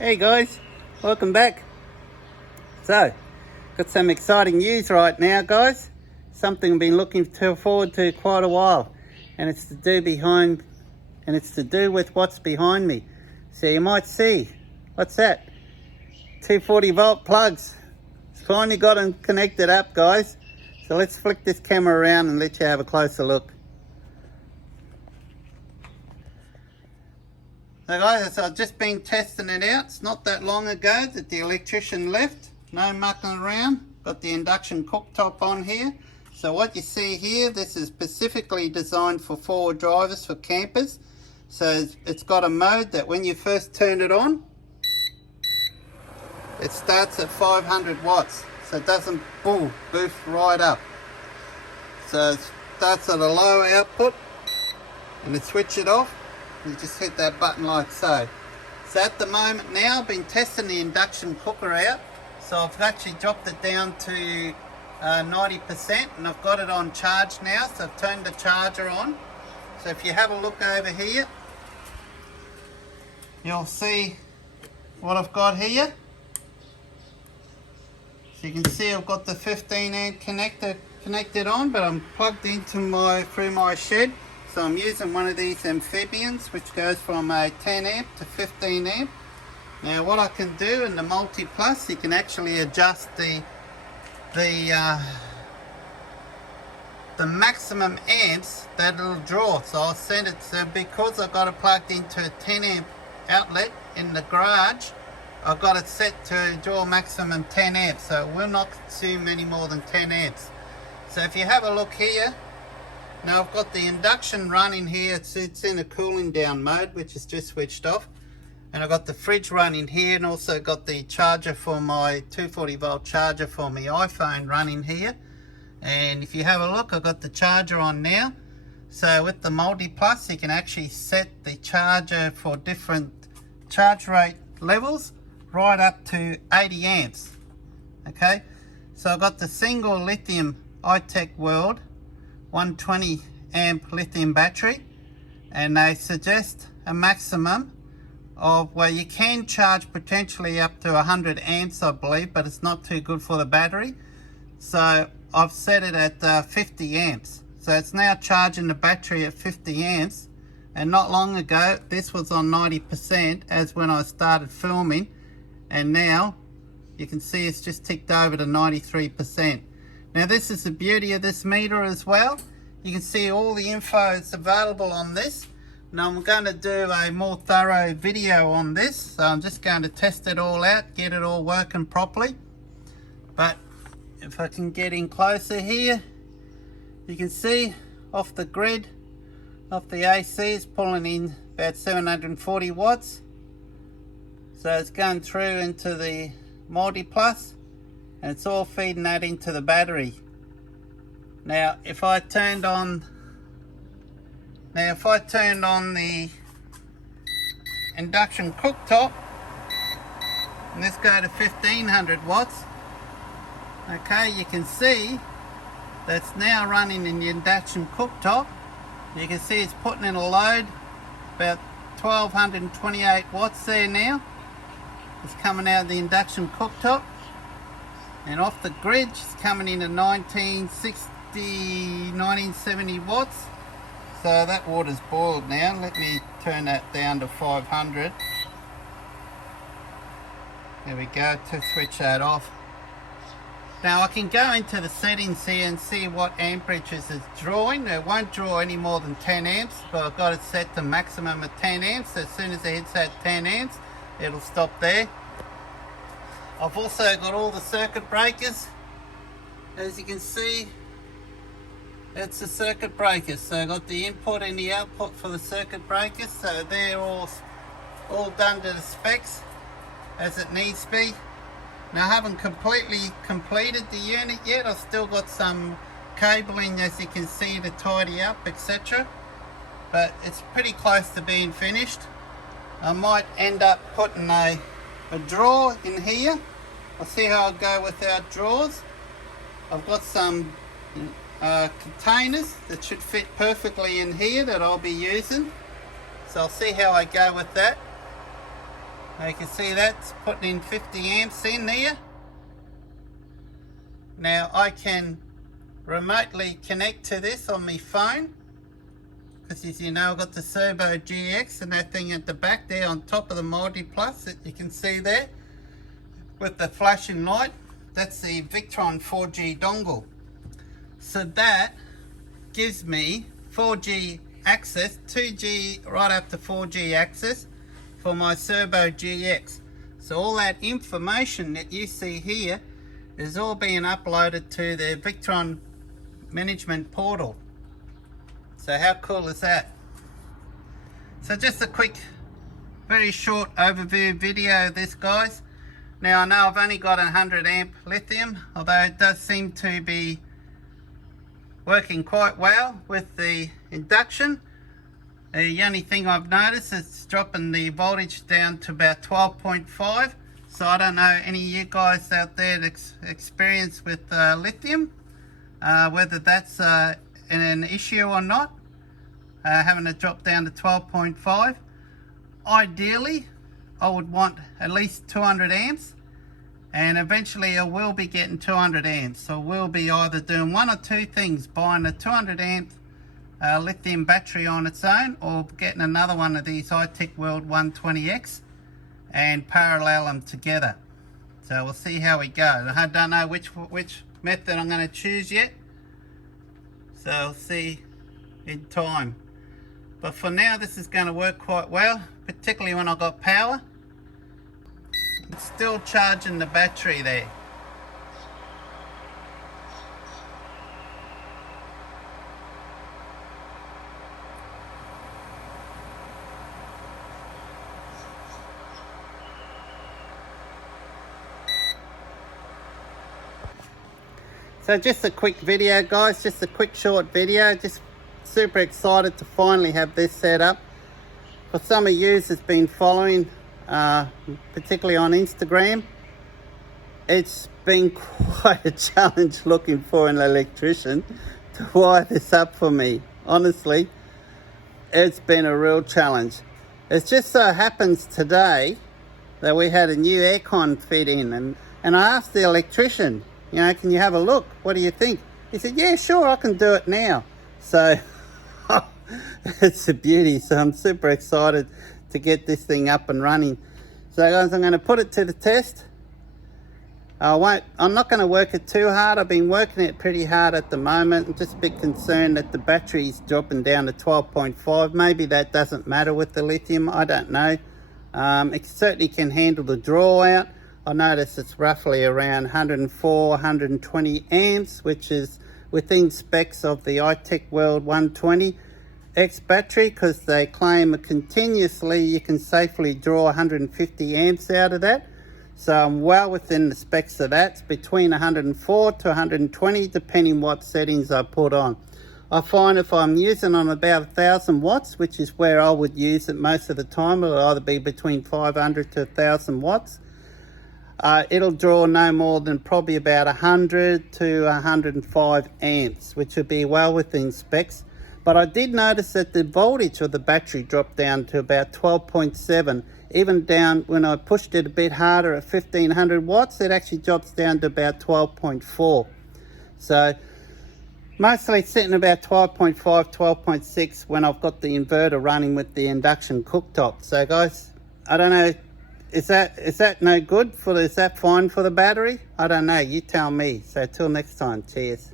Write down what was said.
Hey guys, welcome back. So, got some exciting news right now, guys. Something I've been looking forward to quite a while, and it's to do with what's behind me. So you might see, what's that? 240 volt plugs. It's finally got them connected up, guys. So let's flick this camera around and let you have a closer look. So guys, I've just been testing it out. It's not that long ago that the electrician left. No mucking around. Got the induction cooktop on here. So what you see here, this is specifically designed for four-wheel drivers, for campers. So it's got a mode that when you first turn it on, it starts at 500 watts. So it doesn't boof right up. So it starts at a low output, and you switch it off. You just hit that button like so. So at the moment now, I've been testing the induction cooker out. So I've actually dropped it down to 90%, and I've got it on charge now. So I've turned the charger on. So if you have a look over here, you'll see what I've got here. So you can see I've got the 15 amp connector connected on, but I'm plugged into through my shed. So I'm using one of these amphibians, which goes from a 10 amp to 15 amp. Now what I can do in the Multiplus, you can actually adjust the maximum amps that it'll draw. So I'll send it, so because I've got it plugged into a 10 amp outlet in the garage, I've got it set to draw maximum 10 amps. So it will not consume any more than 10 amps. So if you have a look here, now I've got the induction running here. It's in a cooling down mode, which is just switched off. And I've got the fridge running here, and also got the charger for my 240 volt charger for my iPhone running here. And if you have a look, I've got the charger on now. So with the Multiplus, you can actually set the charger for different charge rate levels right up to 80 amps. Okay, so I've got the single lithium iTech World 120 amp lithium battery, and they suggest a maximum of, well, you can charge potentially up to 100 amps, I believe, but it's not too good for the battery. So I've set it at 50 amps. So it's now charging the battery at 50 amps, and not long ago this was on 90% as when I started filming, and now you can see it's just ticked over to 93%. Now this is the beauty of this meter as well. You can see all the info that's available on this. Now I'm going to do a more thorough video on this. So I'm just going to test it all out, get it all working properly. But if I can get in closer here, you can see off the grid, off the AC, is pulling in about 740 watts. So it's going through into the Multiplus, and it's all feeding that into the battery. Now if I turned on the induction cooktop, and let's go to 1500 watts, okay, you can see that's now running in the induction cooktop. You can see it's putting in a load about 1228 watts there now. It's coming out of the induction cooktop. And off the grid, it's coming in at 1970 watts. So that water's boiled now. Let me turn that down to 500. There we go, to switch that off. Now I can go into the settings here and see what amperages it's drawing. It won't draw any more than 10 amps, but I've got it set to maximum of 10 amps. As soon as it hits that 10 amps, it'll stop there. I've also got all the circuit breakers. As you can see, it's the circuit breakers. So I've got the input and the output for the circuit breakers. So they're all done to the specs as it needs to be. Now I haven't completely completed the unit yet. I've still got some cabling, as you can see, to tidy up, etc. But it's pretty close to being finished. I might end up putting a drawer in here. I'll see how I go without drawers. I've got some containers that should fit perfectly in here that I'll be using. So I'll see how I go with that. You can see that's putting in 50 amps in there. Now I can remotely connect to this on my phone, because as you know I've got the Cerbo GX and that thing at the back there on top of the Multiplus that you can see there with the flashing light. That's the Victron 4G dongle. So that gives me 4G access, 2G right up to 4G access for my Cerbo GX. So all that information that you see here is all being uploaded to the Victron management portal. So how cool is that? So just a quick, very short overview video of this, guys. Now I know I've only got a 100 amp lithium, although it does seem to be working quite well with the induction. The only thing I've noticed is dropping the voltage down to about 12.5. So I don't know any of you guys out there that's experienced with lithium, whether that's an issue or not, having it drop down to 12.5. Ideally, I would want at least 200 amps, and eventually I will be getting 200 amps. So we'll be either doing one or two things, buying a 200 amp lithium battery on its own, or getting another one of these iTech World 120X and parallel them together. So we'll see how we go. I don't know which method I'm going to choose yet, so we'll see in time. But for now this is going to work quite well, particularly when I've got power. It's still charging the battery there. So just a quick video, guys, just a quick short video. Just super excited to finally have this set up. For some of you that's been following, particularly on Instagram, it's been quite a challenge looking for an electrician to wire this up for me. Honestly, it's been a real challenge. It just so happens today that we had a new aircon fit in, and I asked the electrician, you know, can you have a look? What do you think? He said, yeah, sure, I can do it now. So it's a beauty. So I'm super excited to get this thing up and running. So guys, I'm going to put it to the test. I'm not going to work it too hard. I've been working it pretty hard at the moment. I'm just a bit concerned that the battery's dropping down to 12.5. Maybe that doesn't matter with the lithium. I don't know. It certainly can handle the draw out. I notice it's roughly around 104, 120 amps, which is within specs of the iTech World 120X battery, because they claim continuously you can safely draw 150 amps out of that. So I'm well within the specs of that. It's between 104 to 120, depending what settings I put on. I find if I'm using on about 1,000 watts, which is where I would use it most of the time, it'll either be between 500 to 1,000 watts. It'll draw no more than probably about 100 to 105 amps, which would be well within specs. But I did notice that the voltage of the battery dropped down to about 12.7. Even down when I pushed it a bit harder at 1500 watts, it actually drops down to about 12.4. So mostly sitting about 12.5, 12.6 when I've got the inverter running with the induction cooktop. So guys, I don't know, is that no good? Is that fine for the battery? I don't know, you tell me. So till next time, cheers.